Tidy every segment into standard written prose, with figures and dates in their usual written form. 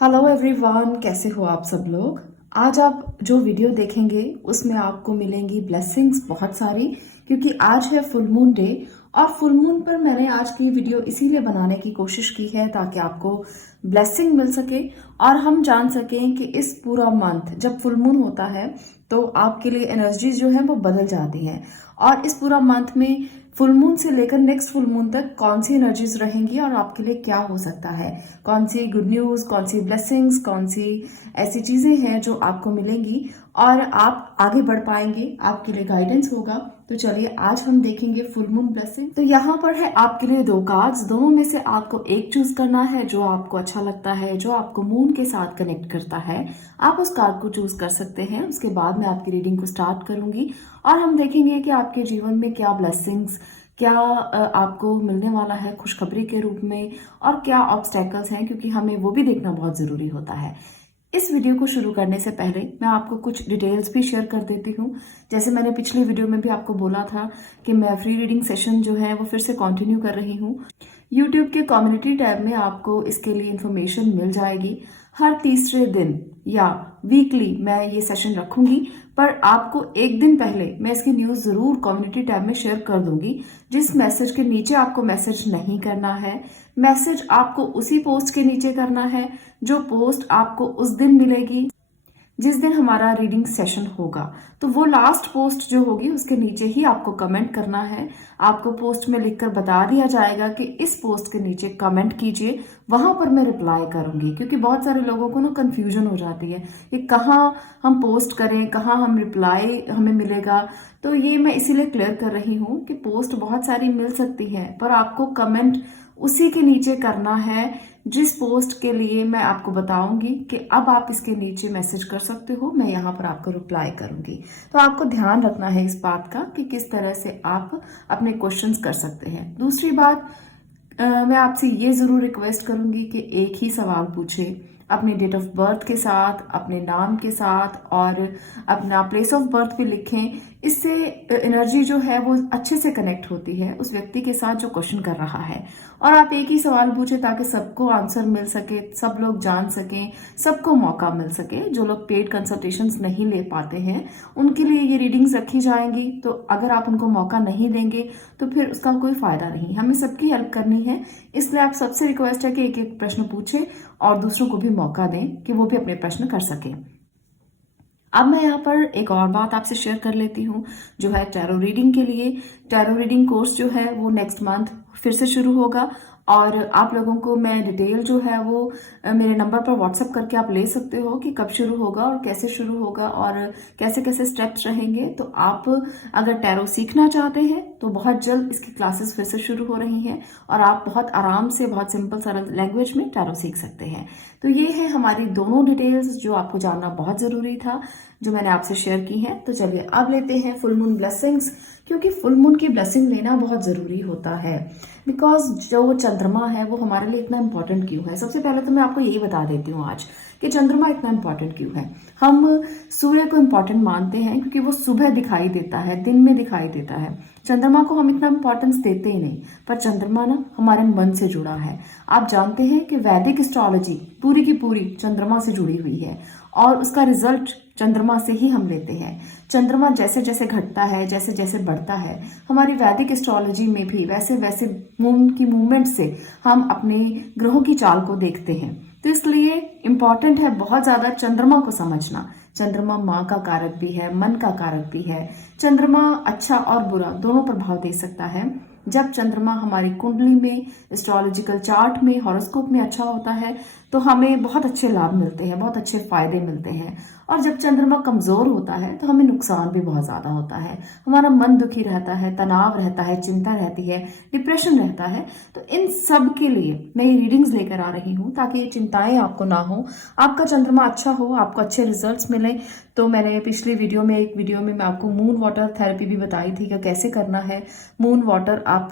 Hello everyone, कैसे हो आप सब लोग। आज आप जो वीडियो देखेंगे उसमें आपको मिलेंगी ब्लेसिंग्स बहुत सारी, क्योंकि आज है फुल मून डे। और फुल मून पर मैंने आज की वीडियो इसीलिए बनाने की कोशिश की है ताकि आपको ब्लेसिंग मिल सके और हम जान सकें कि इस पूरा मंथ जब फुल मून होता है तो आपके लिए एनर्जीज जो है वो बदल जाती हैं। और इस पूरा मंथ में फुल मून से लेकर नेक्स्ट फुल मून तक कौन सी एनर्जीज रहेंगी और आपके लिए क्या हो सकता है, कौन सी गुड न्यूज, कौन सी ब्लेसिंग्स, कौन सी ऐसी चीजें हैं जो आपको मिलेंगी और आप आगे बढ़ पाएंगे, आपके लिए गाइडेंस होगा। तो चलिए आज हम देखेंगे फुल मून ब्लेसिंग। तो यहाँ पर है आपके लिए दो कार्ड्स, दोनों में से आपको एक चूज करना है जो आपको अच्छा लगता है, जो आपको मून के साथ कनेक्ट करता है। आप उस कार्ड को चूज कर सकते हैं। उसके बाद मैं आपकी रीडिंग को स्टार्ट करूंगी और हम देखेंगे कि आपके जीवन में क्या ब्लेसिंग्स, क्या आपको मिलने वाला है खुशखबरी के रूप में, और क्या ऑब्स्टेकल्स हैं, क्योंकि हमें वो भी देखना बहुत जरूरी होता है। इस वीडियो को शुरू करने से पहले मैं आपको कुछ डिटेल्स भी शेयर कर देती हूँ। जैसे मैंने पिछली वीडियो में भी आपको बोला था कि मैं फ्री रीडिंग सेशन जो है वो फिर से कंटिन्यू कर रही हूँ। यूट्यूब के कम्युनिटी टैब में आपको इसके लिए इंफॉर्मेशन मिल जाएगी। हर तीसरे दिन या वीकली मैं ये सेशन रखूंगी, पर आपको एक दिन पहले मैं इसकी न्यूज जरूर कम्युनिटी टैब में शेयर कर दूंगी। जिस मैसेज के नीचे आपको मैसेज नहीं करना है, मैसेज आपको उसी पोस्ट के नीचे करना है जो पोस्ट आपको उस दिन मिलेगी जिस दिन हमारा रीडिंग सेशन होगा। तो वो लास्ट पोस्ट जो होगी उसके नीचे ही आपको कमेंट करना है। आपको पोस्ट में लिखकर बता दिया जाएगा कि इस पोस्ट के नीचे कमेंट कीजिए, वहां पर मैं रिप्लाई करूंगी। क्योंकि बहुत सारे लोगों को ना कंफ्यूजन हो जाती है कि कहाँ हम पोस्ट करें, कहाँ हम रिप्लाई हमें मिलेगा। तो ये मैं इसीलिए क्लियर कर रही हूँ कि पोस्ट बहुत सारी मिल सकती है, पर आपको कमेंट उसी के नीचे करना है जिस पोस्ट के लिए मैं आपको बताऊंगी कि अब आप इसके नीचे मैसेज कर सकते हो, मैं यहाँ पर आपको रिप्लाई करूंगी। तो आपको ध्यान रखना है इस बात का कि किस तरह से आप अपने क्वेश्चंस कर सकते हैं। दूसरी बात, मैं आपसे ये जरूर रिक्वेस्ट करूंगी कि एक ही सवाल पूछे, अपने डेट ऑफ बर्थ के साथ, अपने नाम के साथ और अपना प्लेस ऑफ बर्थ भी लिखें। इससे एनर्जी जो है वो अच्छे से कनेक्ट होती है उस व्यक्ति के साथ जो क्वेश्चन कर रहा है। और आप एक ही सवाल पूछे ताकि सबको आंसर मिल सके, सब लोग जान सकें, सबको मौका मिल सके। जो लोग पेड कंसल्टेशंस नहीं ले पाते हैं उनके लिए ये रीडिंग्स रखी जाएंगी। तो अगर आप उनको मौका नहीं देंगे तो फिर उसका कोई फायदा नहीं। हमें सबकी हेल्प करनी है, इसलिए आप सबसे रिक्वेस्ट है कि एक एक प्रश्न पूछें और दूसरों को भी मौका दें कि वो भी अपने प्रश्न कर सकें। अब मैं यहाँ पर एक और बात आपसे शेयर कर लेती हूँ जो है टैरो रीडिंग के लिए। टैरो रीडिंग कोर्स जो है वो नेक्स्ट मंथ फिर से शुरू होगा और आप लोगों को मैं डिटेल जो है वो मेरे नंबर पर व्हाट्सएप करके आप ले सकते हो कि कब शुरू होगा और कैसे शुरू होगा और कैसे कैसे स्टेप्स रहेंगे। तो आप अगर टैरो सीखना चाहते हैं तो बहुत जल्द इसकी क्लासेस फिर से शुरू हो रही हैं और आप बहुत आराम से, बहुत सिंपल सरल लैंग्वेज में टैरो सीख सकते हैं। तो ये है हमारी दोनों डिटेल्स जो आपको जानना बहुत जरूरी था, जो मैंने आपसे शेयर की है। तो चलिए अब लेते हैं फुल मून ब्लेसिंग्स, क्योंकि फुल मून की ब्लेसिंग लेना बहुत जरूरी होता है। बिकॉज जो चंद्रमा है वो हमारे लिए इतना इंपॉर्टेंट क्यों है। सबसे पहले तो मैं आपको यही बता देती हूँ आज कि चंद्रमा इतना इंपॉर्टेंट क्यों है। हम सूर्य को इंपॉर्टेंट मानते हैं क्योंकि वो सुबह दिखाई देता है, दिन में दिखाई देता है। चंद्रमा को हम इतना इंपॉर्टेंस देते ही नहीं, पर चंद्रमा ना हमारे मन से जुड़ा है। आप जानते हैं कि वैदिक एस्ट्रोलॉजी पूरी की पूरी चंद्रमा से जुड़ी हुई है और उसका रिजल्ट चंद्रमा से ही हम लेते हैं। चंद्रमा जैसे जैसे घटता है, जैसे जैसे बढ़ता है, हमारी वैदिक एस्ट्रोलॉजी में भी वैसे वैसे मून की मूवमेंट से हम अपने ग्रहों की चाल को देखते हैं। तो इसलिए इम्पॉर्टेंट है बहुत ज्यादा चंद्रमा को समझना। चंद्रमा माँ का कारक भी है, मन का कारक भी है। चंद्रमा अच्छा और बुरा दोनों प्रभाव दे सकता है। जब चंद्रमा हमारी कुंडली में, एस्ट्रोलॉजिकल चार्ट में, हॉरोस्कोप में अच्छा होता है तो हमें बहुत अच्छे लाभ मिलते हैं, बहुत अच्छे फायदे मिलते हैं। और जब चंद्रमा कमजोर होता है तो हमें नुकसान भी बहुत ज्यादा होता है। हमारा मन दुखी रहता है, तनाव रहता है, चिंता रहती है, डिप्रेशन रहता है। तो इन सब के लिए मैं ये रीडिंग्स लेकर आ रही हूँ ताकि ये चिंताएं आपको ना हो, आपका चंद्रमा अच्छा हो, आपको अच्छे रिजल्ट्स मिले। तो मैंने पिछली वीडियो में, एक वीडियो में मैं आपको मून वाटर थेरेपी भी बताई थी कि कैसे करना है। मून वाटर आप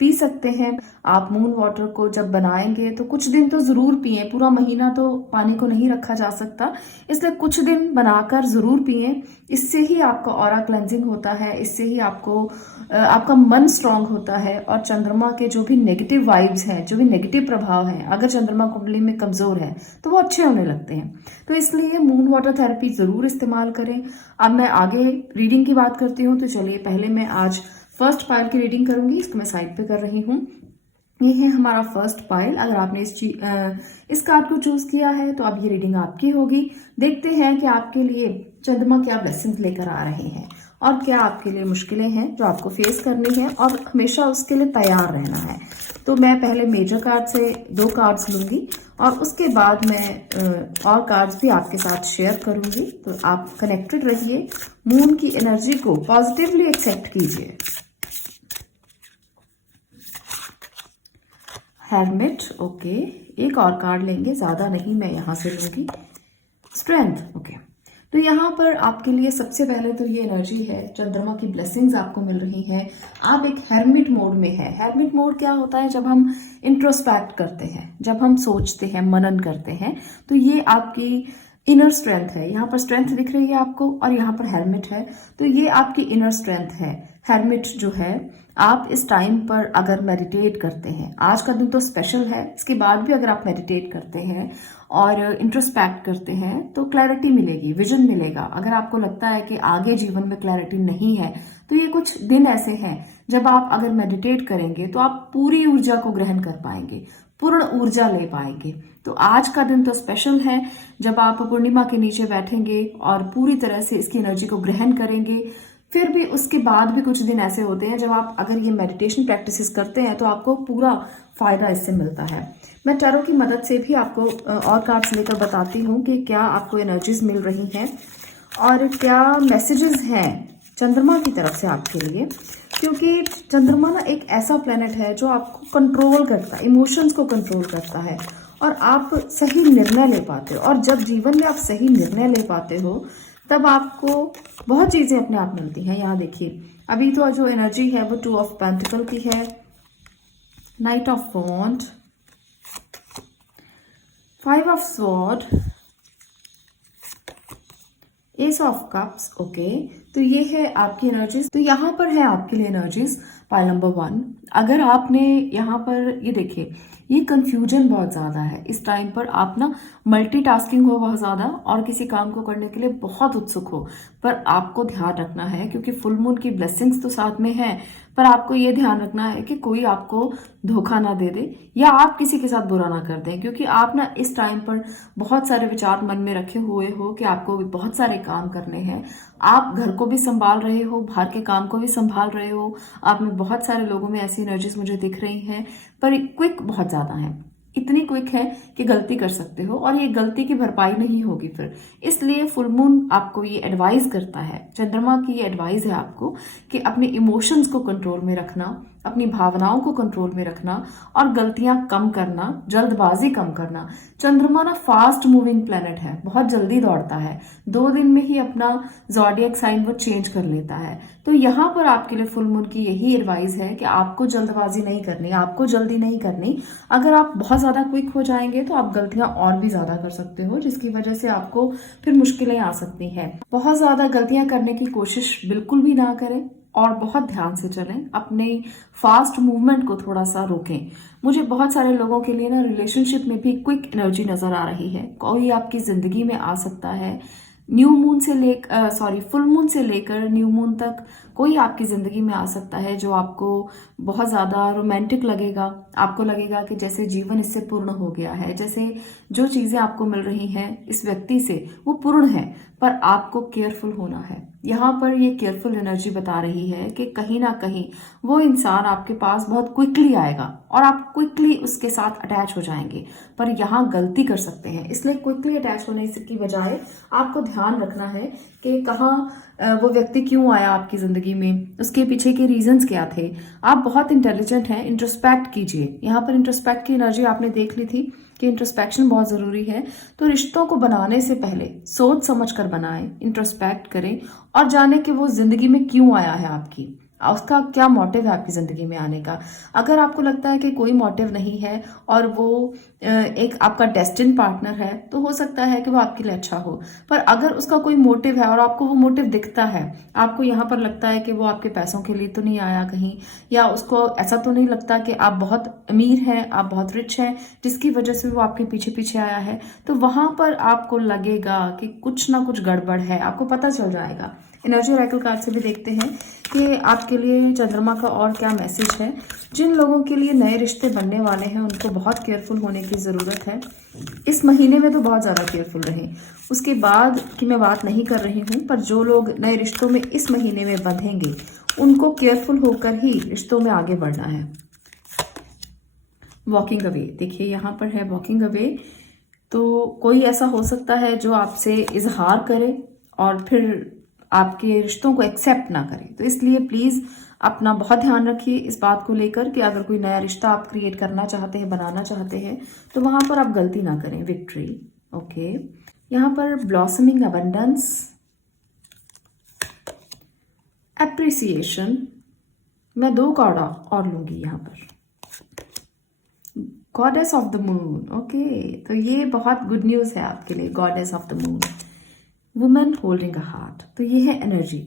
पी सकते हैं। आप मून वाटर को जब बनाएंगे तो कुछ दिन तो जरूर पिए, पूरा महीना तो पानी को नहीं रखा जा सकता, इसलिए कुछ दिन बनाकर जरूर पिए। इससे ही आपका ऑरा क्लेंजिंग होता है, इससे ही आपका मन स्ट्रांग होता है और चंद्रमा के जो भी नेगेटिव वाइब्स हैं, जो भी नेगेटिव प्रभाव हैं, अगर चंद्रमा कुंडली में कमजोर है तो वो अच्छे होने लगते हैं। तो इसलिए मून वाटर थेरेपी जरूर इस्तेमाल करें। अब मैं आगे रीडिंग की बात करती हूँ, तो चलिए पहले मैं आज फर्स्ट पाइल की रीडिंग करूंगी। इसको मैं साइड पे कर रही हूँ। ये है हमारा फर्स्ट पाइल। अगर आपने इस कार्ड को चूज किया है तो अब ये रीडिंग आपकी होगी। देखते हैं कि आपके लिए चंद्रमा क्या ब्लेसिंग्स लेकर आ रहे हैं और क्या आपके लिए मुश्किलें हैं जो आपको फेस करनी है, और हमेशा उसके लिए तैयार रहना है। तो मैं पहले मेजर कार्ड से 2 कार्ड्स लूंगी और उसके बाद मैं और कार्ड्स भी आपके साथ शेयर करूंगी। तो आप कनेक्टेड रहिए, मून की एनर्जी को पॉजिटिवली एक्सेप्ट कीजिए। हेरमिट, ओके, एक और कार्ड लेंगे, ज्यादा नहीं, मैं यहां से लूंगी। Strength, okay. तो यहाँ पर आपके लिए सबसे पहले तो ये एनर्जी है, चंद्रमा की ब्लेसिंग्स आपको मिल रही हैं। आप एक हेरमिट मोड में है। हेरमिट मोड क्या होता है? जब हम इंट्रोस्पेक्ट करते हैं, जब हम सोचते हैं, मनन करते हैं, तो ये आपकी इनर स्ट्रेंथ है। यहाँ पर स्ट्रेंथ दिख रही है आपको और यहाँ पर हेरमिट है, तो ये आपकी इनर स्ट्रेंथ है। हेरमिट जो है, आप इस टाइम पर अगर मेडिटेट करते हैं, आज का दिन तो स्पेशल है, इसके बाद भी अगर आप मेडिटेट करते हैं और इंट्रोस्पेक्ट करते हैं तो क्लैरिटी मिलेगी, विजन मिलेगा। अगर आपको लगता है कि आगे जीवन में क्लैरिटी नहीं है, तो ये कुछ दिन ऐसे हैं जब आप अगर मेडिटेट करेंगे तो आप पूरी ऊर्जा को ग्रहण कर पाएंगे, पूर्ण ऊर्जा ले पाएंगे। तो आज का दिन तो स्पेशल है जब आप पूर्णिमा के नीचे बैठेंगे और पूरी तरह से इसकी एनर्जी को ग्रहण करेंगे। फिर भी उसके बाद भी कुछ दिन ऐसे होते हैं जब आप अगर ये मेडिटेशन प्रैक्टिसेस करते हैं तो आपको पूरा फायदा इससे मिलता है। मैं टैरो की मदद से भी आपको और कार्ड्स लेकर बताती हूँ कि क्या आपको एनर्जीज मिल रही हैं और क्या मैसेजेस हैं चंद्रमा की तरफ से आपके लिए। क्योंकि चंद्रमा ना एक ऐसा प्लेनेट है जो आपको कंट्रोल करता है, इमोशंस को कंट्रोल करता है और आप सही निर्णय ले पाते हो। और जब जीवन में आप सही निर्णय ले पाते हो तब आपको बहुत चीजें अपने आप मिलती हैं। यहाँ देखिए, अभी तो जो एनर्जी है वो 2 ऑफ पेंटिकल की है, knight of wand, 5 of sword, ace of cups, okay. तो ये है आपकी एनर्जीज। तो यहाँ पर है आपके लिए एनर्जीज पाइल नंबर 1। अगर आपने यहाँ पर ये देखिए, ये कंफ्यूजन बहुत ज्यादा है इस टाइम पर। आप ना मल्टीटास्किंग हो बहुत ज्यादा और किसी काम को करने के लिए बहुत उत्सुक हो, पर आपको ध्यान रखना है क्योंकि फुल मून की ब्लेसिंग्स तो साथ में है, पर आपको ये ध्यान रखना है कि कोई आपको धोखा ना दे दे या आप किसी के साथ बुरा ना कर दें। क्योंकि आप ना इस टाइम पर बहुत सारे विचार मन में रखे हुए हो कि आपको बहुत सारे काम करने हैं। आप घर को भी संभाल रहे हो, बाहर के काम को भी संभाल रहे हो। आप में बहुत सारे लोगों में ऐसी एनर्जीज मुझे दिख रही हैं, पर क्विक बहुत ज्यादा है, इतनी क्विक है कि गलती कर सकते हो और ये गलती की भरपाई नहीं होगी फिर। इसलिए फुल मून आपको ये एडवाइस करता है, चंद्रमा की ये एडवाइस है आपको कि अपने इमोशंस को कंट्रोल में रखना, अपनी भावनाओं को कंट्रोल में रखना और गलतियां कम करना, जल्दबाजी कम करना। चंद्रमा ना फास्ट मूविंग प्लेनेट है, बहुत जल्दी दौड़ता है, 2 दिन में ही अपना ज़ोडिएक साइन वो चेंज कर लेता है। तो यहाँ पर आपके लिए फुल मून की यही एडवाइस है कि आपको जल्दबाजी नहीं करनी, आपको जल्दी नहीं करनी। अगर आप बहुत ज्यादा क्विक हो जाएंगे तो आप गलतियां और भी ज्यादा कर सकते हो, जिसकी वजह से आपको फिर मुश्किलें आ सकती हैं। बहुत ज्यादा गलतियां करने की कोशिश बिल्कुल भी ना करें और बहुत ध्यान से चलें, अपने फास्ट मूवमेंट को थोड़ा सा रोकें। मुझे बहुत सारे लोगों के लिए ना रिलेशनशिप में भी क्विक एनर्जी नजर आ रही है। कोई आपकी जिंदगी में आ सकता है, न्यू मून से फुल मून से लेकर न्यू मून तक कोई आपकी जिंदगी में आ सकता है जो आपको बहुत ज्यादा रोमांटिक लगेगा। आपको लगेगा कि जैसे जीवन इससे पूर्ण हो गया है, जैसे जो चीजें आपको मिल रही हैं इस व्यक्ति से वो पूर्ण है, पर आपको केयरफुल होना है। यहाँ पर ये केयरफुल एनर्जी बता रही है कि कहीं ना कहीं वो इंसान आपके पास बहुत क्विकली आएगा और आप क्विकली उसके साथ अटैच हो जाएंगे, पर यहाँ गलती कर सकते हैं। इसलिए क्विकली अटैच होने की बजाय आपको ध्यान रखना है कि कहाँ वो व्यक्ति क्यों आया आपकी जिंदगी में, उसके पीछे के रीजंस क्या थे। आप बहुत इंटेलिजेंट हैं, इंट्रोस्पेक्ट कीजिए। यहाँ पर इंट्रोस्पेक्ट की एनर्जी आपने देख ली थी कि इंट्रोस्पेक्शन बहुत जरूरी है। तो रिश्तों को बनाने से पहले सोच समझ कर बनाएं, इंट्रोस्पेक्ट करें और जाने कि वो जिंदगी में क्यों आया है आपकी। उसका क्या मोटिव है आपकी जिंदगी में आने का। अगर आपको लगता है कि कोई मोटिव नहीं है और वो एक आपका डेस्टिन पार्टनर है, तो हो सकता है कि वो आपके लिए अच्छा हो। पर अगर उसका कोई मोटिव है और आपको वो मोटिव दिखता है, आपको यहाँ पर लगता है कि वो आपके पैसों के लिए तो नहीं आया कहीं, या उसको ऐसा तो नहीं लगता कि आप बहुत अमीर हैं, आप बहुत रिच हैं, जिसकी वजह से वो आपके पीछे पीछे आया है, तो वहां पर आपको लगेगा कि कुछ ना कुछ गड़बड़ है, आपको पता चल जाएगा। एनर्जी ऑरेकल कार्ड से भी देखते हैं कि आपके लिए चंद्रमा का और क्या मैसेज है। जिन लोगों के लिए नए रिश्ते बनने वाले हैं उनको बहुत केयरफुल होने की ज़रूरत है। इस महीने में तो बहुत ज़्यादा केयरफुल रहें, उसके बाद की मैं बात नहीं कर रही हूँ, पर जो लोग नए रिश्तों में इस महीने में बंधेंगे उनको केयरफुल होकर ही रिश्तों में आगे बढ़ना है। वॉकिंग अवे, देखिए यहाँ पर है वॉकिंग अवे। तो कोई ऐसा हो सकता है जो आपसे इजहार करे और फिर आपके रिश्तों को एक्सेप्ट ना करे, तो इसलिए प्लीज अपना बहुत ध्यान रखिए इस बात को लेकर कि अगर कोई नया रिश्ता आप क्रिएट करना चाहते हैं, बनाना चाहते हैं, तो वहां पर आप गलती ना करें। Victory, okay. यहाँ पर ब्लॉसमिंग अबंडेंस, एप्रिसिएशन, मैं 2 कार्ड और लूंगी यहाँ पर। Goddess of the moon, okay, तो ये बहुत गुड न्यूज है आपके लिए। Goddess of the moon, women holding a heart, तो ये है एनर्जी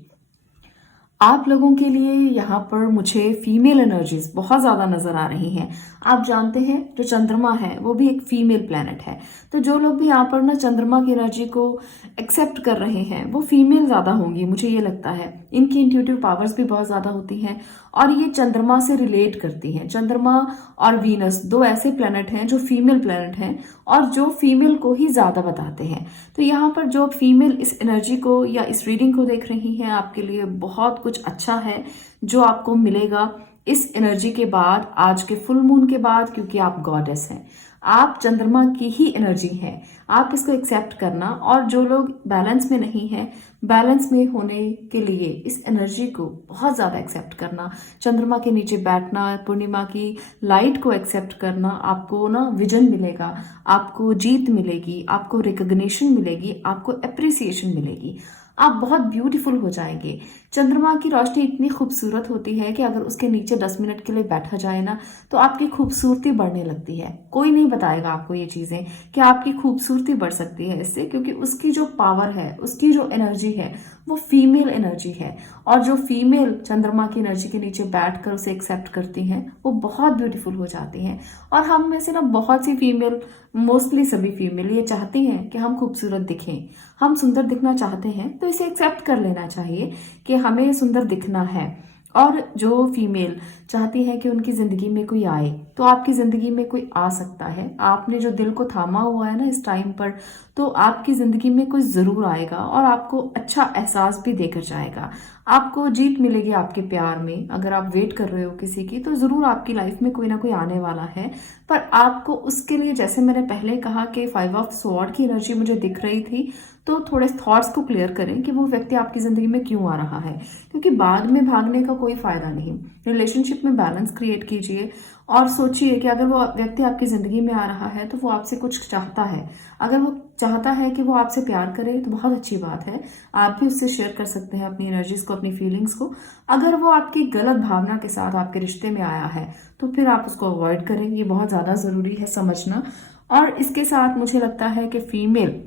आप लोगों के लिए। यहाँ पर मुझे फीमेल एनर्जीज बहुत ज्यादा नजर आ रही हैं। आप जानते हैं जो चंद्रमा है वो भी एक फीमेल प्लेनेट है, तो जो लोग भी यहाँ पर ना चंद्रमा की एनर्जी को एक्सेप्ट कर रहे हैं वो फीमेल ज्यादा होंगी, मुझे ये लगता है। इनकी इंट्यूटिव पावर्स भी बहुत ज्यादा होती हैं और ये चंद्रमा से रिलेट करती हैं। चंद्रमा और वीनस 2 ऐसे प्लेनेट हैं जो फीमेल प्लेनेट हैं और जो फीमेल को ही ज्यादा बताते हैं। तो यहाँ पर जो फीमेल इस एनर्जी को या इस रीडिंग को देख रही हैं, आपके लिए बहुत कुछ अच्छा है जो आपको मिलेगा इस एनर्जी के बाद, आज के फुल मून के बाद, क्योंकि आप गॉडेस हैं, आप चंद्रमा की ही एनर्जी है। आप इसको एक्सेप्ट करना, और जो लोग बैलेंस में नहीं है, बैलेंस में होने के लिए इस एनर्जी को बहुत ज्यादा एक्सेप्ट करना, चंद्रमा के नीचे बैठना, पूर्णिमा की लाइट को एक्सेप्ट करना, आपको ना विजन मिलेगा, आपको जीत मिलेगी, आपको रिकॉग्निशन मिलेगी, आपको एप्रिसिएशन मिलेगी, आप बहुत ब्यूटीफुल हो जाएंगे। चंद्रमा की रोशनी इतनी खूबसूरत होती है कि अगर उसके नीचे 10 मिनट के लिए बैठा जाए ना, तो आपकी खूबसूरती बढ़ने लगती है। कोई नहीं बताएगा आपको ये चीजें कि आपकी खूबसूरती बढ़ सकती है इससे, क्योंकि उसकी जो पावर है, उसकी जो एनर्जी है, वो फीमेल एनर्जी है। और जो फीमेल चंद्रमा की एनर्जी के नीचे बैठकर उसे एक्सेप्ट करती हैं, वो बहुत ब्यूटीफुल हो जाती हैं। और हम में से ना बहुत सी फीमेल, मोस्टली सभी फीमेल ये चाहती हैं कि हम खूबसूरत दिखें, हम सुंदर दिखना चाहते हैं, तो इसे एक्सेप्ट कर लेना चाहिए कि हमें सुंदर दिखना है। और जो फीमेल चाहती है कि उनकी जिंदगी में कोई आए, तो आपकी जिंदगी में कोई आ सकता है। आपने जो दिल को थामा हुआ है ना इस टाइम पर, तो आपकी जिंदगी में कोई जरूर आएगा और आपको अच्छा एहसास भी देकर जाएगा। आपको जीत मिलेगी आपके प्यार में। अगर आप वेट कर रहे हो किसी की, तो जरूर आपकी लाइफ में कोई ना कोई आने वाला है। पर आपको उसके लिए, जैसे मैंने पहले कहा कि 5 ऑफ स्वॉर्ड की एनर्जी मुझे दिख रही थी, तो थोड़े थॉट्स को क्लियर करें कि वो व्यक्ति आपकी जिंदगी में क्यों आ रहा है, क्योंकि बाद में भागने का कोई फायदा नहीं। रिलेशनशिप में बैलेंस क्रिएट कीजिए और सोचिए कि अगर वो व्यक्ति आपकी जिंदगी में आ रहा है तो वो आपसे कुछ चाहता है। अगर वो चाहता है कि वो आपसे प्यार करे तो बहुत अच्छी बात है, आप भी उससे शेयर कर सकते हैं अपनी एनर्जीज को, अपनी फीलिंग्स को। अगर वो आपकी गलत भावना के साथ आपके रिश्ते में आया है तो फिर आप उसको अवॉइड करें, ये बहुत ज्यादा जरूरी है समझना। और इसके साथ मुझे लगता है कि फीमेल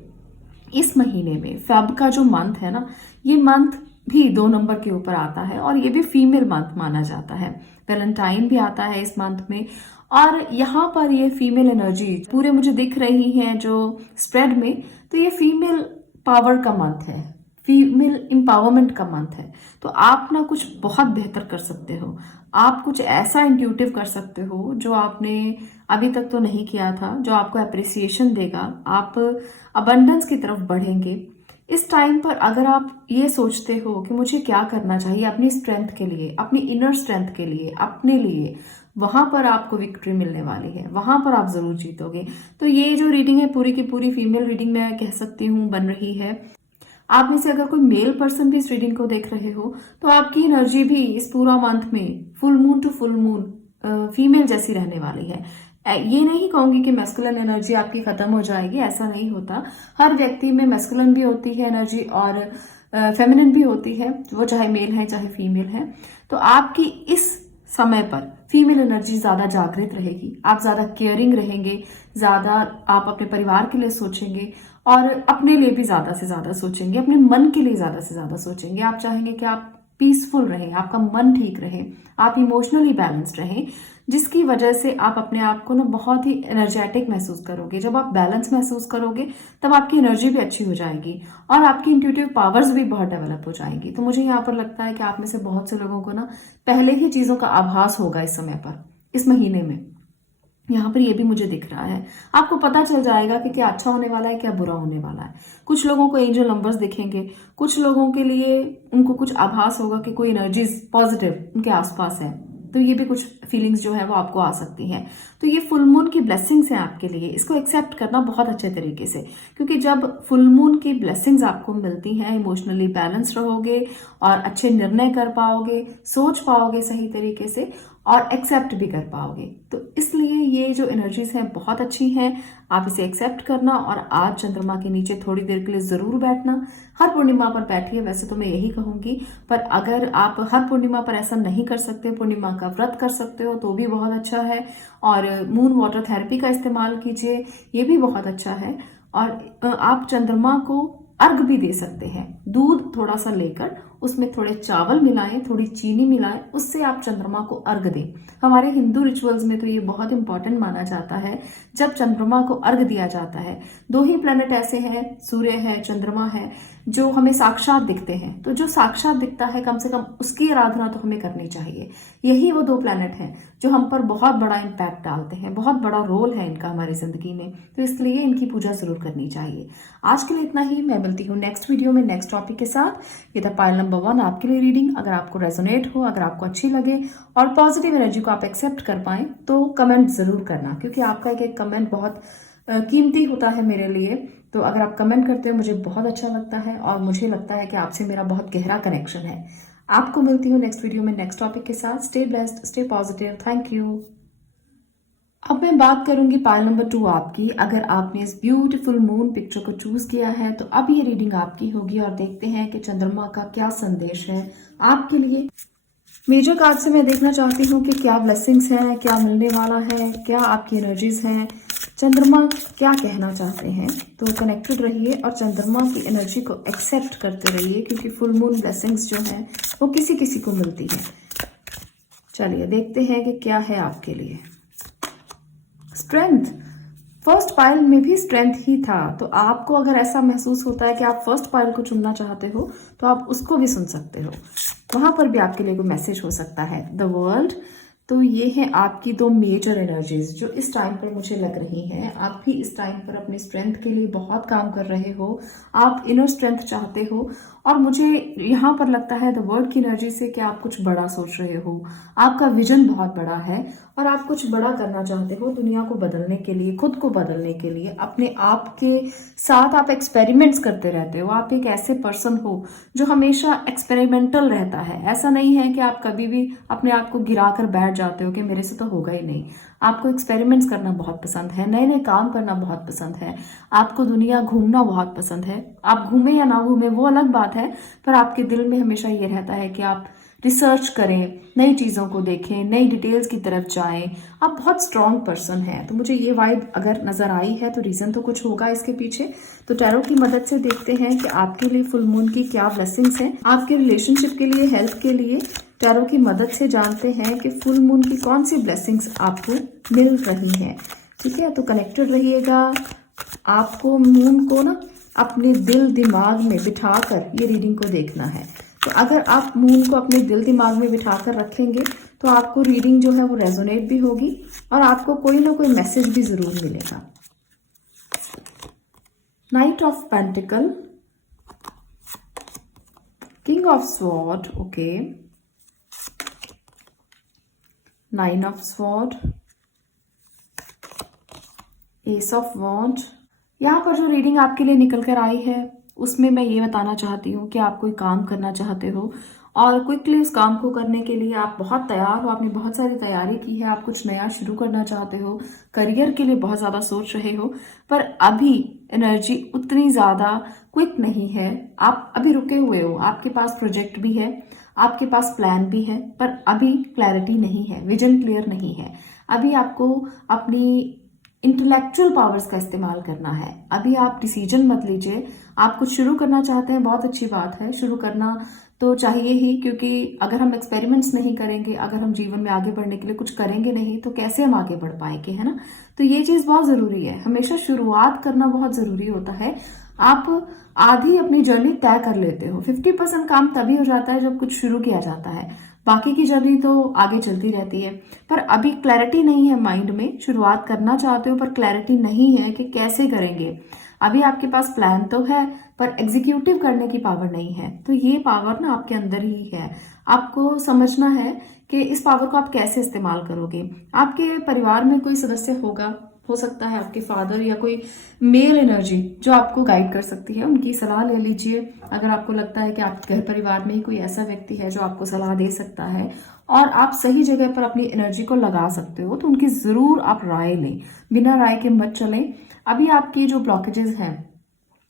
इस महीने में, फेब का जो मंथ है ना, ये मंथ भी 2 नंबर के ऊपर आता है और ये भी फीमेल मंथ माना जाता है। वैलेंटाइन भी आता है इस मंथ में, और यहाँ पर ये फीमेल एनर्जी पूरे मुझे दिख रही हैं जो स्प्रेड में, तो ये फीमेल पावर का मंथ है, फीमेल एम्पावरमेंट का मंथ है। तो आप ना कुछ बहुत बेहतर कर सकते हो, आप कुछ ऐसा इंट्यूटिव कर सकते हो जो आपने अभी तक तो नहीं किया था, जो आपको अप्रिसिएशन देगा। आप अबंडेंस की तरफ बढ़ेंगे इस टाइम पर। अगर आप ये सोचते हो कि मुझे क्या करना चाहिए अपनी स्ट्रेंथ के लिए, अपनी इनर स्ट्रेंथ के लिए, अपने लिए, वहां पर आपको विक्ट्री मिलने वाली है, वहां पर आप जरूर जीतोगे। तो ये जो रीडिंग है पूरी की पूरी फीमेल रीडिंग मैं कह सकती हूँ बन रही है। आप में से अगर कोई मेल पर्सन भी इस रीडिंग को देख रहे हो, तो आपकी एनर्जी भी इस पूरा मंथ में full moon to full moon female जैसी रहने वाली है। ये नहीं कहूंगी कि मैस्कुलिन एनर्जी आपकी खत्म हो जाएगी, ऐसा नहीं होता। हर व्यक्ति में मैस्कुलिन भी होती है एनर्जी और फेमिनिन भी होती है, वो चाहे मेल है चाहे फीमेल है। तो आपकी इस समय पर फीमेल एनर्जी ज्यादा जागृत रहेगी, आप ज्यादा केयरिंग रहेंगे, ज्यादा आप अपने परिवार के लिए सोचेंगे और अपने लिए भी ज्यादा से ज्यादा सोचेंगे, अपने मन के लिए ज्यादा से ज्यादा सोचेंगे। आप चाहेंगे कि आप पीसफुल रहें, आपका मन ठीक रहे, आप इमोशनली बैलेंस्ड रहें, जिसकी वजह से आप अपने आप को ना बहुत ही एनर्जेटिक महसूस करोगे। जब आप बैलेंस महसूस करोगे तब आपकी एनर्जी भी अच्छी हो जाएगी और आपकी इंट्यूटिव पावर्स भी बहुत डेवलप हो जाएंगी। तो मुझे यहाँ पर लगता है कि आप में से बहुत से लोगों को ना पहले ही चीजों का आभास होगा इस समय पर, इस महीने में। यहाँ पर ये भी मुझे दिख रहा है, आपको पता चल जाएगा कि क्या अच्छा होने वाला है, क्या बुरा होने वाला है। कुछ लोगों को एंजल नंबर्स दिखेंगे, कुछ लोगों के लिए उनको कुछ आभास होगा कि कोई एनर्जीज पॉजिटिव उनके आसपास है, तो ये भी कुछ फीलिंग्स जो है वो आपको आ सकती हैं। तो ये फुल मून की ब्लेसिंग्स हैं आपके लिए, इसको एक्सेप्ट करना बहुत अच्छे तरीके से, क्योंकि जब फुल मून की ब्लेसिंग्स आपको मिलती हैं, इमोशनली बैलेंस रहोगे और अच्छे निर्णय कर पाओगे, सोच पाओगे सही तरीके से और एक्सेप्ट भी कर पाओगे। तो इसलिए ये जो एनर्जीज हैं बहुत अच्छी हैं, आप इसे एक्सेप्ट करना और आज चंद्रमा के नीचे थोड़ी देर के लिए जरूर बैठना। हर पूर्णिमा पर बैठिए, वैसे तो मैं यही कहूंगी, पर अगर आप हर पूर्णिमा पर ऐसा नहीं कर सकते, पूर्णिमा का व्रत कर सकते हो तो भी बहुत अच्छा है। और मून वाटर थेरेपी का इस्तेमाल कीजिए, ये भी बहुत अच्छा है। और आप चंद्रमा को अर्घ भी दे सकते हैं, दूध थोड़ा सा लेकर उसमें थोड़े चावल मिलाएं, थोड़ी चीनी मिलाएं, उससे आप चंद्रमा को अर्घ दें। हमारे हिंदू रिचुअल्स में तो ये बहुत इंपॉर्टेंट माना जाता है। जब चंद्रमा को अर्घ दिया जाता है, दो ही प्लेनेट ऐसे हैं, सूर्य है, चंद्रमा है, जो हमें साक्षात दिखते हैं। तो जो साक्षात दिखता है कम से कम उसकी आराधना तो हमें करनी चाहिए। यही वो दो प्लेनेट हैं जो हम पर बहुत बड़ा इम्पैक्ट डालते हैं, बहुत बड़ा रोल है इनका हमारी जिंदगी में, तो इसलिए इनकी पूजा जरूर करनी चाहिए। आज के लिए इतना ही, मैं मिलती हूँ नेक्स्ट वीडियो में नेक्स्ट टॉपिक के साथ। ये था पाइल नंबर 1 आपके लिए रीडिंग। अगर आपको रेजोनेट हो, अगर आपको अच्छी लगे और पॉजिटिव एनर्जी को आप एक्सेप्ट कर पाए तो कमेंट जरूर करना, क्योंकि आपका एक कमेंट बहुत कीमती होता है मेरे लिए। तो अगर आप कमेंट करते हो मुझे बहुत अच्छा लगता है और मुझे लगता है कि आपसे मेरा बहुत गहरा कनेक्शन है। आपको मिलती हूँ नेक्स्ट वीडियो में नेक्स्ट टॉपिक के साथ। Stay blessed, stay positive, thank you. अब मैं बात करूंगी पाइल नंबर 2 आपकी। अगर आपने इस ब्यूटीफुल मून पिक्चर को चूज किया है तो अब ये रीडिंग आपकी होगी और देखते हैं कि चंद्रमा का क्या संदेश है आपके लिए। मेजर कार्ड से मैं देखना चाहती हूँ कि क्या ब्लेसिंग्स हैं, क्या मिलने वाला है, क्या आपकी एनर्जीज हैं, चंद्रमा क्या कहना चाहते हैं। तो कनेक्टेड रहिए और चंद्रमा की एनर्जी को एक्सेप्ट करते रहिए, क्योंकि फुल मून ब्लेसिंग्स जो हैं वो किसी किसी को मिलती है। चलिए देखते हैं कि क्या है आपके लिए। स्ट्रेंथ, फर्स्ट पाइल में भी स्ट्रेंथ ही था, तो आपको अगर ऐसा महसूस होता है कि आप फर्स्ट पाइल को चुनना चाहते हो तो आप उसको भी सुन सकते हो, वहां पर भी आपके लिए कोई मैसेज हो सकता है। द वर्ल्ड, तो ये है आपकी दो मेजर एनर्जीज जो इस टाइम पर मुझे लग रही हैं। आप भी इस टाइम पर अपने स्ट्रेंथ के लिए बहुत काम कर रहे हो, आप इनर स्ट्रेंथ चाहते हो और मुझे यहाँ पर लगता है द वर्ल्ड की एनर्जी से कि आप कुछ बड़ा सोच रहे हो, आपका विजन बहुत बड़ा है और आप कुछ बड़ा करना चाहते हो दुनिया को बदलने के लिए, खुद को बदलने के लिए। अपने आप के साथ आप एक्सपेरिमेंट्स करते रहते हो। आप एक ऐसे पर्सन हो जो हमेशा एक्सपेरिमेंटल रहता है। ऐसा नहीं है कि आप कभी भी अपने आप को गिरा कर बैठ जाते हो कि मेरे से तो होगा ही नहीं। आपको एक्सपेरिमेंट्स करना बहुत पसंद है, नए नए काम करना बहुत पसंद है, आपको दुनिया घूमना बहुत पसंद है। आप घूमे या ना घूमे वो अलग बात है, पर आपके दिल में हमेशा ये रहता है कि आप रिसर्च करें, नई चीज़ों को देखें, नई डिटेल्स की तरफ जाएं। आप बहुत स्ट्रांग पर्सन हैं। तो मुझे ये वाइब अगर नज़र आई है तो रीज़न तो कुछ होगा इसके पीछे। तो टैरो की मदद से देखते हैं कि आपके लिए फुल मून की क्या ब्लेसिंग्स हैं, आपके रिलेशनशिप के लिए, हेल्थ के लिए। टैरो की मदद से जानते हैं कि फुल मून की कौन सी ब्लेसिंग्स आपको मिल रही हैं। ठीक है, तो कनेक्टेड रहिएगा। आपको मून को ना अपने दिल दिमाग में बिठाकर ये रीडिंग को देखना है। तो अगर आप मून को अपने दिल दिमाग में बिठाकर रखेंगे तो आपको रीडिंग जो है वो रेजोनेट भी होगी और आपको कोई ना कोई मैसेज भी जरूर मिलेगा। Knight of pentacle, king of sword, okay, nine of sword, ace of wand. यहाँ पर जो रीडिंग आपके लिए निकल कर आई है उसमें मैं ये बताना चाहती हूँ कि आप कोई काम करना चाहते हो और क्विकली उस काम को करने के लिए आप बहुत तैयार हो, आपने बहुत सारी तैयारी की है, आप कुछ नया शुरू करना चाहते हो, करियर के लिए बहुत ज़्यादा सोच रहे हो, पर अभी एनर्जी उतनी ज़्यादा क्विक नहीं है। आप अभी रुके हुए हो, आपके पास प्रोजेक्ट भी है, आपके पास प्लान भी है, पर अभी क्लैरिटी नहीं है, विजन क्लियर नहीं है। अभी आपको अपनी इंटेलेक्चुअल पावर्स का इस्तेमाल करना है। अभी आप डिसीजन मत लीजिए। आप कुछ शुरू करना चाहते हैं, बहुत अच्छी बात है, शुरू करना तो चाहिए ही, क्योंकि अगर हम एक्सपेरिमेंट्स नहीं करेंगे, अगर हम जीवन में आगे बढ़ने के लिए कुछ करेंगे नहीं, तो कैसे हम आगे बढ़ पाएंगे, है ना। तो ये चीज़ बहुत ज़रूरी है, हमेशा शुरुआत करना बहुत ज़रूरी होता है। आप आधी अपनी जर्नी तय कर लेते हो, 50% काम तभी हो जाता है जब कुछ शुरू किया जाता है, बाकी की जर्नी तो आगे चलती रहती है। पर अभी क्लैरिटी नहीं है माइंड में, शुरुआत करना चाहते हो पर क्लैरिटी नहीं है कि कैसे करेंगे। अभी आपके पास प्लान तो है पर एग्जीक्यूटिव करने की पावर नहीं है। तो ये पावर ना आपके अंदर ही है, आपको समझना है कि इस पावर को आप कैसे इस्तेमाल करोगे। आपके परिवार में कोई सदस्य होगा, हो सकता है आपके फादर या कोई मेल एनर्जी जो आपको गाइड कर सकती है, उनकी सलाह ले लीजिए। अगर आपको लगता है कि आपके घर परिवार में ही कोई ऐसा व्यक्ति है जो आपको सलाह दे सकता है और आप सही जगह पर अपनी एनर्जी को लगा सकते हो, तो उनकी जरूर आप राय लें, बिना राय के मत चलें। अभी आपकी जो ब्लॉकेजेस हैं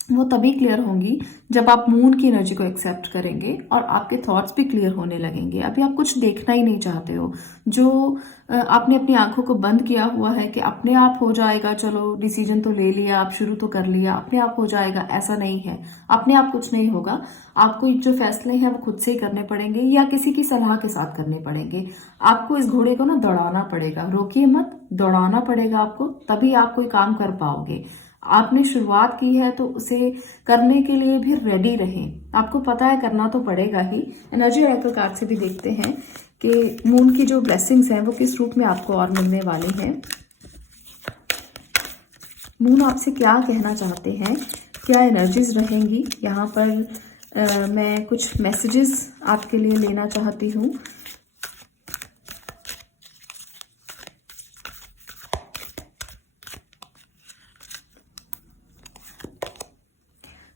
वो तभी क्लियर होंगी जब आप मून की एनर्जी को एक्सेप्ट करेंगे और आपके थॉट्स भी क्लियर होने लगेंगे। अभी आप कुछ देखना ही नहीं चाहते हो, जो आपने अपनी आंखों को बंद किया हुआ है कि अपने आप हो जाएगा, चलो डिसीजन तो ले लिया, आप शुरू तो कर लिया, अपने आप हो जाएगा, ऐसा नहीं है। अपने आप कुछ नहीं होगा, आपको जो फैसले हैं वो खुद से ही करने पड़ेंगे या किसी की सलाह के साथ करने पड़ेंगे। आपको इस घोड़े को ना दौड़ाना पड़ेगा, रोकिए मत, दौड़ाना पड़ेगा आपको, तभी आप कोई काम कर पाओगे। आपने शुरुआत की है तो उसे करने के लिए भी रेडी रहें, आपको पता है करना तो पड़ेगा ही। एनर्जी ऑरेकल कार्ड से भी देखते हैं कि मून की जो ब्लेसिंग्स हैं वो किस रूप में आपको और मिलने वाली हैं। मून आपसे क्या कहना चाहते हैं, क्या एनर्जीज रहेंगी यहाँ पर। मैं कुछ मैसेजेस आपके लिए लेना चाहती हूँ।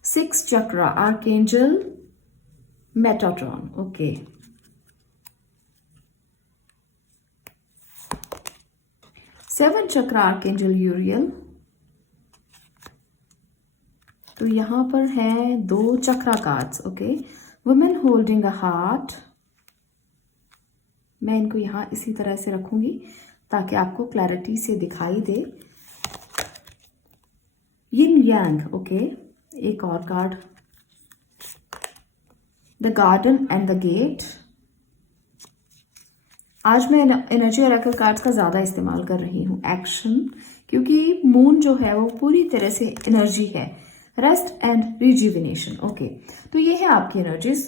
Six chakra archangel Metatron, okay. Seven chakra archangel Uriel. तो यहां पर है दो chakra cards, okay. Women holding a heart, मैं इनको यहां इसी तरह से रखूंगी ताकि आपको क्लैरिटी से दिखाई दे। यिन यांग, ओके। एक और card, the garden and the gate. आज मैं एनर्जी ऑरेकल कार्ड्स का ज्यादा इस्तेमाल कर रही हूँ, एक्शन, क्योंकि मून जो है वो पूरी तरह से एनर्जी है, रेस्ट एंड रिजुविनेशन, ओके। तो ये है आपकी एनर्जीज।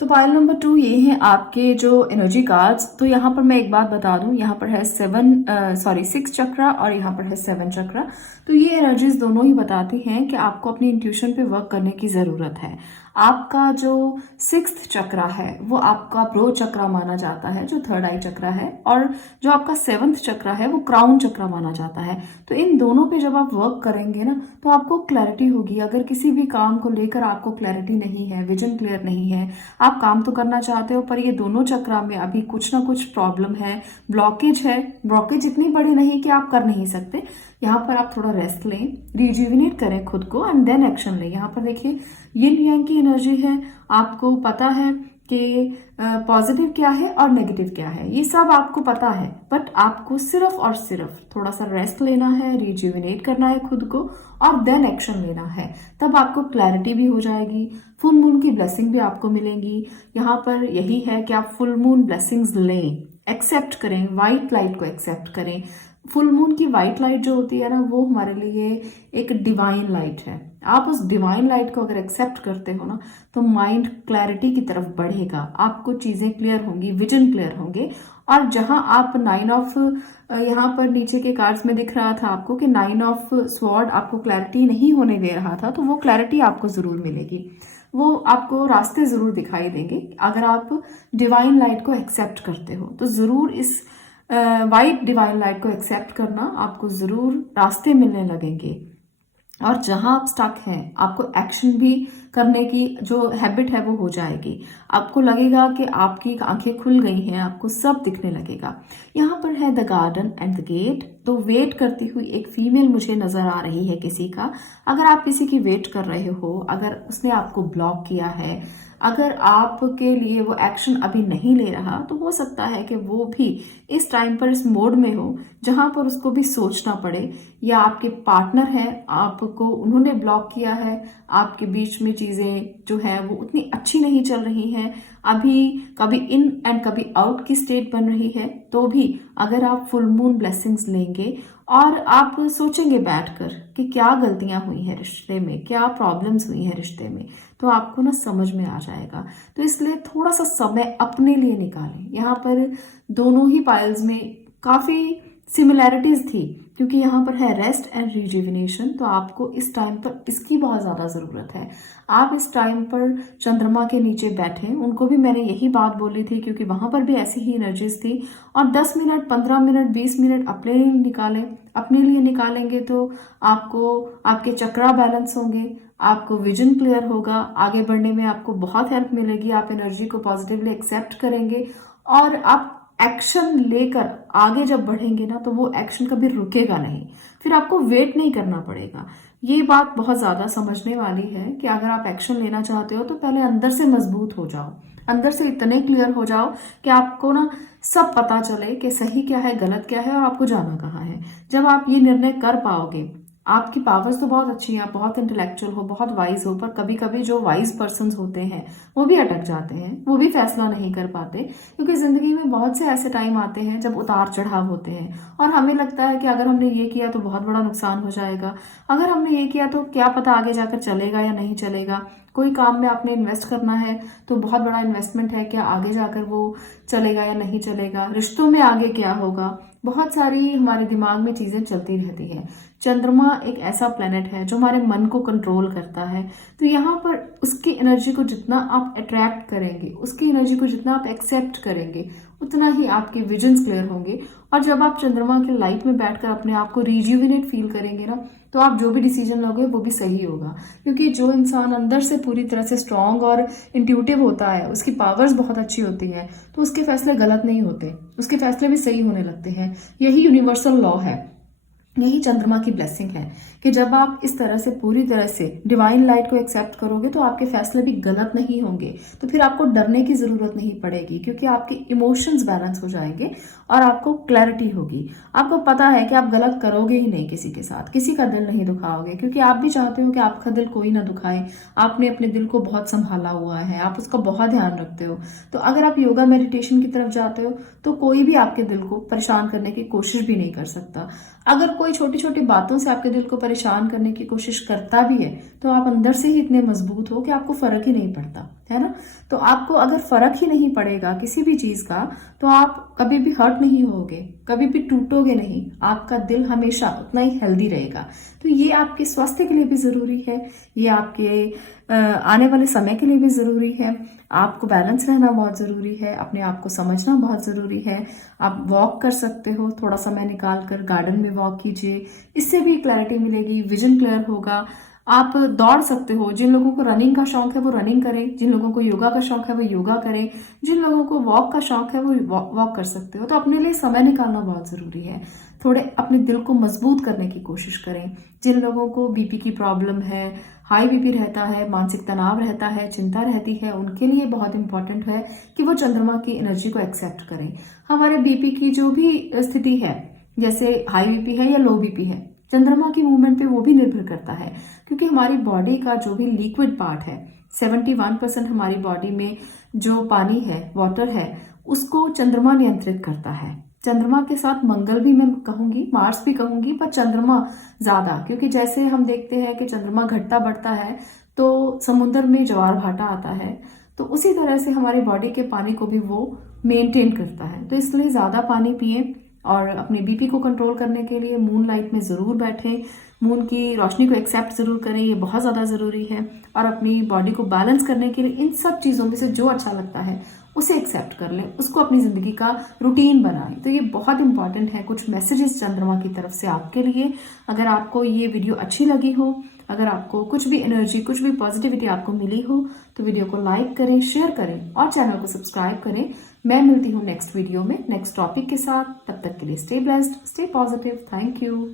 तो पाइल नंबर 2 ये हैं आपके जो एनर्जी कार्ड्स। तो यहाँ पर मैं एक बात बता दूं, यहाँ पर है 6 चक्रा और यहाँ पर है 7 चक्रा। तो ये एनर्जीज दोनों ही बताती हैं कि आपको अपनी इंट्यूशन पे वर्क करने की जरूरत है। आपका जो 6th चक्रा है वो आपका ब्रो चक्रा माना जाता है, जो थर्ड आई चक्रा है, और जो आपका 7th चक्रा है वो क्राउन चक्रा माना जाता है। तो इन दोनों पे जब आप वर्क करेंगे ना तो आपको क्लैरिटी होगी। अगर किसी भी काम को लेकर आपको क्लैरिटी नहीं है, विजन क्लियर नहीं है, आप काम तो करना चाहते हो पर ये दोनों चक्रा में अभी कुछ ना कुछ प्रॉब्लम है, ब्लॉकेज है। ब्लॉकेज इतनी बड़ी नहीं कि आप कर नहीं सकते, यहाँ पर आप थोड़ा रेस्ट लें, रिजुविनेट करें खुद को एंड देन एक्शन लें। यहाँ पर देखिए यिन यांग की एनर्जी है, आपको पता है कि पॉजिटिव क्या है और नेगेटिव क्या है, ये सब आपको पता है, बट आपको सिर्फ और सिर्फ थोड़ा सा रेस्ट लेना है, रिजुविनेट करना है खुद को और देन एक्शन लेना है। तब आपको क्लैरिटी भी हो जाएगी, फुल मून की ब्लेसिंग भी आपको मिलेंगी। यहाँ पर यही है कि आप फुल मून ब्लेसिंग्स लें, एक्सेप्ट करें, व्हाइट लाइट को एक्सेप्ट करें। फुल मून की व्हाइट लाइट जो होती है ना वो हमारे लिए एक डिवाइन लाइट है। आप उस डिवाइन लाइट को अगर एक्सेप्ट करते हो ना तो माइंड क्लैरिटी की तरफ बढ़ेगा, आपको चीजें क्लियर होंगी, विजन क्लियर होंगे। और जहां आप 9 ऑफ, यहाँ पर नीचे के कार्ड्स में दिख रहा था आपको कि 9 ऑफ स्वॉर्ड आपको क्लैरिटी नहीं होने दे रहा था, तो वो क्लैरिटी आपको जरूर मिलेगी, वो आपको रास्ते जरूर दिखाई देंगे। अगर आप डिवाइन लाइट को एक्सेप्ट करते हो तो जरूर इस वाइट डिवाइन लाइट को एक्सेप्ट करना, आपको जरूर रास्ते मिलने लगेंगे। और जहां आप स्टक हैं आपको एक्शन भी करने की जो हैबिट है वो हो जाएगी। आपको लगेगा कि आपकी आंखें खुल गई हैं, आपको सब दिखने लगेगा। यहाँ पर है the garden and the gate. तो वेट करती हुई एक फीमेल मुझे नजर आ रही है किसी का। अगर आप किसी की वेट कर रहे हो, अगर उसने आपको ब्लॉक किया है, अगर आपके लिए वो एक्शन अभी नहीं ले रहा, तो हो सकता है कि वो भी इस टाइम पर इस मोड में हो जहां पर उसको भी सोचना पड़े, या आपके पार्टनर है आपको उन्होंने ब्लॉक किया है, आपके बीच में चीजें जो है वो उतनी अच्छी नहीं चल रही हैं, अभी कभी इन एंड कभी आउट की स्टेट बन रही है। तो भी अगर आप फुल मून ब्लेसिंग्स लेंगे और आप सोचेंगे बैठकर कि क्या गलतियां हुई हैं रिश्ते में, क्या प्रॉब्लम्स हुई हैं रिश्ते में, तो आपको ना समझ में आ जाएगा। तो इसलिए थोड़ा सा समय अपने लिए निकालें। यहाँ पर दोनों ही पाइल्स में काफी सिमिलैरिटीज थी, क्योंकि यहाँ पर है रेस्ट एंड रिजुविनेशन। तो आपको इस टाइम पर इसकी बहुत ज्यादा जरूरत है। आप इस टाइम पर चंद्रमा के नीचे बैठे, उनको भी मैंने यही बात बोली थी क्योंकि वहां पर भी ऐसी ही एनर्जीज थी। और 10 मिनट, 15 मिनट, 20 मिनट अपने लिए निकालें। अपने लिए निकालेंगे तो आपको आपके चक्रा बैलेंस होंगे, आपको विजन क्लियर होगा, आगे बढ़ने में आपको बहुत हेल्प मिलेगी। आप एनर्जी को पॉजिटिवली एक्सेप्ट करेंगे और आप एक्शन लेकर आगे जब बढ़ेंगे ना, तो वो एक्शन कभी रुकेगा नहीं, फिर आपको वेट नहीं करना पड़ेगा। ये बात बहुत ज्यादा समझने वाली है कि अगर आप एक्शन लेना चाहते हो तो पहले अंदर से मजबूत हो जाओ, अंदर से इतने क्लियर हो जाओ कि आपको ना सब पता चले कि सही क्या है, गलत क्या है और आपको जाना कहाँ है। जब आप ये निर्णय कर पाओगे, आपकी पावर्स तो बहुत अच्छी हैं, आप बहुत इंटेलेक्चुअल हो, बहुत वाइज हो, पर कभी कभी जो वाइज पर्सन होते हैं वो भी अटक जाते हैं, वो भी फैसला नहीं कर पाते, क्योंकि जिंदगी में बहुत से ऐसे टाइम आते हैं जब उतार चढ़ाव होते हैं और हमें लगता है कि अगर हमने ये किया तो बहुत बड़ा नुकसान हो जाएगा, अगर हमने ये किया तो क्या पता आगे जाकर चलेगा या नहीं चलेगा। कोई काम में आपने इन्वेस्ट करना है तो बहुत बड़ा इन्वेस्टमेंट है, क्या आगे जाकर वो चलेगा या नहीं चलेगा, रिश्तों में आगे क्या होगा, बहुत सारी हमारे दिमाग में चीजें चलती रहती हैं। चंद्रमा एक ऐसा प्लेनेट है जो हमारे मन को कंट्रोल करता है। तो यहाँ पर उसकी एनर्जी को जितना आप अट्रैक्ट करेंगे, उसकी एनर्जी को जितना आप एक्सेप्ट करेंगे, उतना ही आपके विजन्स क्लियर होंगे। और जब आप चंद्रमा के लाइट में बैठकर अपने आप को रिज्यूविनेट फील करेंगे ना, तो आप जो भी डिसीजन लोगे वो भी सही होगा। क्योंकि जो इंसान अंदर से पूरी तरह से स्ट्रांग और इंट्यूटिव होता है, उसकी पावर्स बहुत अच्छी होती है, तो उसके फैसले गलत नहीं होते, उसके फैसले भी सही होने लगते हैं। यही यूनिवर्सल लॉ है, यही चंद्रमा की ब्लेसिंग है कि जब आप इस तरह से पूरी तरह से डिवाइन लाइट को एक्सेप्ट करोगे तो आपके फैसले भी गलत नहीं होंगे। तो फिर आपको डरने की जरूरत नहीं पड़ेगी, क्योंकि आपके इमोशंस बैलेंस हो जाएंगे और आपको क्लैरिटी होगी। आपको पता है कि आप गलत करोगे ही नहीं किसी के साथ, किसी का दिल नहीं दुखाओगे, क्योंकि आप भी चाहते हो कि आपका दिल कोई ना दुखाए। आपने अपने दिल को बहुत संभाला हुआ है, आप उसका बहुत ध्यान रखते हो। तो अगर आप योगा मेडिटेशन की तरफ जाते हो तो कोई भी आपके दिल को परेशान करने की कोशिश भी नहीं कर सकता। अगर कोई छोटी छोटी बातों से आपके दिल को परेशान करने की कोशिश करता भी है तो आप अंदर से ही इतने मजबूत हो कि आपको फर्क ही नहीं पड़ता, है ना। तो आपको अगर फर्क ही नहीं पड़ेगा किसी भी चीज का, तो आप कभी भी हर्ट नहीं होगे, कभी भी टूटोगे नहीं, आपका दिल हमेशा उतना ही हेल्दी रहेगा। तो ये आपके स्वास्थ्य के लिए भी जरूरी है, ये आपके आने वाले समय के लिए भी जरूरी है। आपको बैलेंस रहना बहुत जरूरी है, अपने आप को समझना बहुत जरूरी है। आप वॉक कर सकते हो, थोड़ा समय निकाल कर गार्डन में वॉक कीजिए, इससे भी क्लैरिटी मिलेगी, विजन क्लियर होगा। आप दौड़ सकते हो, जिन लोगों को रनिंग का शौक है वो रनिंग करें, जिन लोगों को योगा का शौक है वो योगा करें, जिन लोगों को वॉक का शौक है वो वॉक कर सकते हो। तो अपने लिए समय निकालना बहुत जरूरी है। थोड़े अपने दिल को मजबूत करने की कोशिश करें। जिन लोगों को बीपी की प्रॉब्लम है, हाई बीपी रहता है, मानसिक तनाव रहता है, चिंता रहती है, उनके लिए बहुत इंपॉर्टेंट है कि वो चंद्रमा की एनर्जी को एक्सेप्ट करें। हमारे बीपी की जो भी स्थिति है, जैसे हाई बीपी है या लो बीपी है, चंद्रमा की मूवमेंट पे वो भी निर्भर करता है, क्योंकि हमारी बॉडी का जो भी लिक्विड पार्ट है, 71% हमारी बॉडी में जो पानी है, वाटर है, उसको चंद्रमा नियंत्रित करता है। चंद्रमा के साथ मंगल भी मैं कहूंगी, मार्स भी कहूंगी, पर चंद्रमा ज्यादा, क्योंकि जैसे हम देखते हैं कि चंद्रमा घटता बढ़ता है तो समुद्र में ज्वार भाटा आता है, तो उसी तरह से हमारी बॉडी के पानी को भी वो मेंटेन करता है। तो इसलिए ज्यादा पानी पिए और अपने बीपी को कंट्रोल करने के लिए मून लाइट में जरूर बैठें, मून की रोशनी को एक्सेप्ट जरूर करें, ये बहुत ज्यादा जरूरी है। और अपनी बॉडी को बैलेंस करने के लिए इन सब चीजों में से जो अच्छा लगता है उसे एक्सेप्ट कर लें, उसको अपनी जिंदगी का रूटीन बनाएं। तो ये बहुत इंपॉर्टेंट है, कुछ मैसेजेस चंद्रमा की तरफ से आपके लिए। अगर आपको ये वीडियो अच्छी लगी हो, अगर आपको कुछ भी एनर्जी, कुछ भी पॉजिटिविटी आपको मिली हो, तो वीडियो को लाइक करें, शेयर करें और चैनल को सब्सक्राइब करें। मैं मिलती हूँ नेक्स्ट वीडियो में नेक्स्ट टॉपिक के साथ। तब तक के लिए stay blessed, stay positive. Thank you.